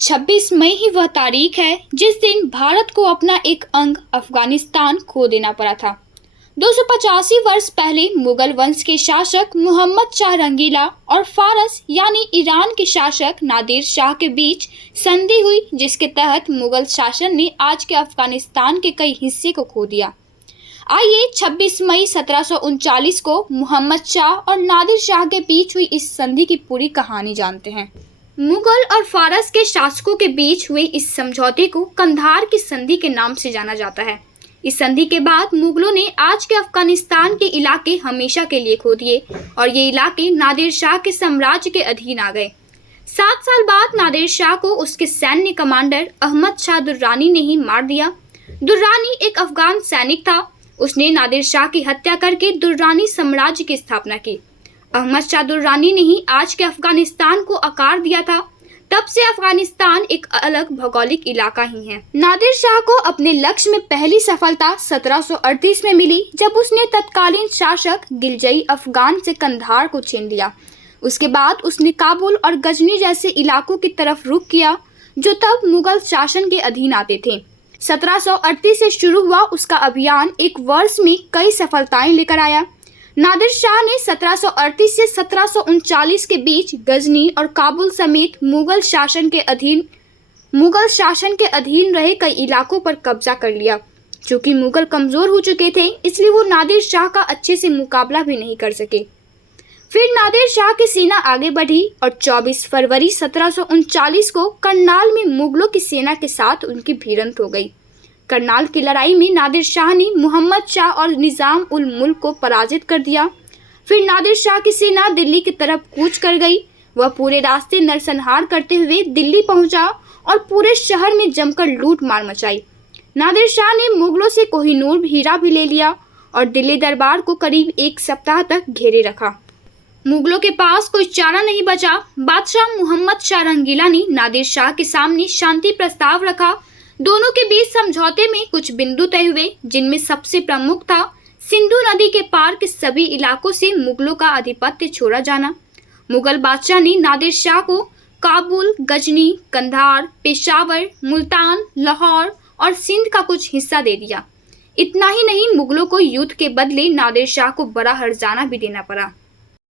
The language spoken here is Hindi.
26 मई ही वह तारीख है जिस दिन भारत को अपना एक अंग अफगानिस्तान खो देना पड़ा था। 285 वर्ष पहले मुगल वंश के शासक मोहम्मद शाह रंगीला और फारस यानी ईरान के शासक नादिर शाह के बीच संधि हुई, जिसके तहत मुगल शासन ने आज के अफगानिस्तान के कई हिस्से को खो दिया। आइए 26 मई 1739 को मोहम्मद शाह और नादिर शाह के बीच हुई इस संधि की पूरी कहानी जानते हैं। मुगल और फारस के शासकों के बीच हुए इस समझौते को कंधार की संधि के नाम से जाना जाता है। इस संधि के बाद मुगलों ने आज के अफगानिस्तान के इलाके हमेशा के लिए खो दिए और ये इलाके नादिर शाह के साम्राज्य के अधीन आ गए। 7 साल बाद नादिर शाह को उसके सैन्य कमांडर अहमद शाह दुर्रानी ने ही मार दिया। दुर्रानी एक अफगान सैनिक था। उसने नादिर शाह की हत्या करके दुर्रानी साम्राज्य की स्थापना की। अहमद शाह दुर्रानी ने ही आज के अफगानिस्तान को आकार दिया था। तब से अफगानिस्तान एक अलग भौगोलिक इलाका ही है। नादिर शाह को अपने लक्ष्य में पहली सफलता 1738 में मिली, जब उसने तत्कालीन शासक गिलजई अफगान से कंधार को छीन लिया। उसके बाद उसने काबुल और गजनी जैसे इलाकों की तरफ रुख किया, जो तब मुगल शासन के अधीन आते थे। 1738 से शुरू हुआ उसका अभियान एक वर्ष में कई सफलताएं लेकर आया। नादिर शाह ने 1738 से 1739 के बीच गजनी और काबुल समेत मुगल शासन के अधीन रहे कई इलाकों पर कब्जा कर लिया। चूंकि मुगल कमजोर हो चुके थे, इसलिए वो नादिर शाह का अच्छे से मुकाबला भी नहीं कर सके। फिर नादिर शाह की सेना आगे बढ़ी और 24 फरवरी 1739 को करनाल में मुगलों की सेना के साथ उनकी भिड़ंत हो गई। करनाल की लड़ाई में नादिर शाह ने मोहम्मद शाह और निजाम उल मुल्क को पराजित कर दिया। फिर नादिर शाह की सेना दिल्ली की तरफ कूच कर गई। वह पूरे रास्ते नरसंहार करते हुए दिल्ली पहुंचा और पूरे शहर में जमकर लूट मार मचाई। नादिर शाह ने मुगलों से कोहिनूर हीरा भी ले लिया और दिल्ली दरबार को करीब 1 सप्ताह तक घेरे रखा। मुगलों के पास कोई चारा नहीं बचा। बादशाह मोहम्मद शाह रंगीला ने नादिर शाह के सामने शांति प्रस्ताव रखा। दोनों के बीच समझौते में कुछ बिंदु तय हुए, जिनमें सबसे प्रमुख था सिंधु नदी के पार के सभी इलाकों से मुगलों का आधिपत्य छोड़ा जाना। मुगल बादशाह ने नादिर शाह को काबुल, गजनी, कंधार, पेशावर, मुल्तान, लाहौर और सिंध का कुछ हिस्सा दे दिया। इतना ही नहीं, मुगलों को युद्ध के बदले नादिर शाह को बड़ा हर्जाना भी देना पड़ा।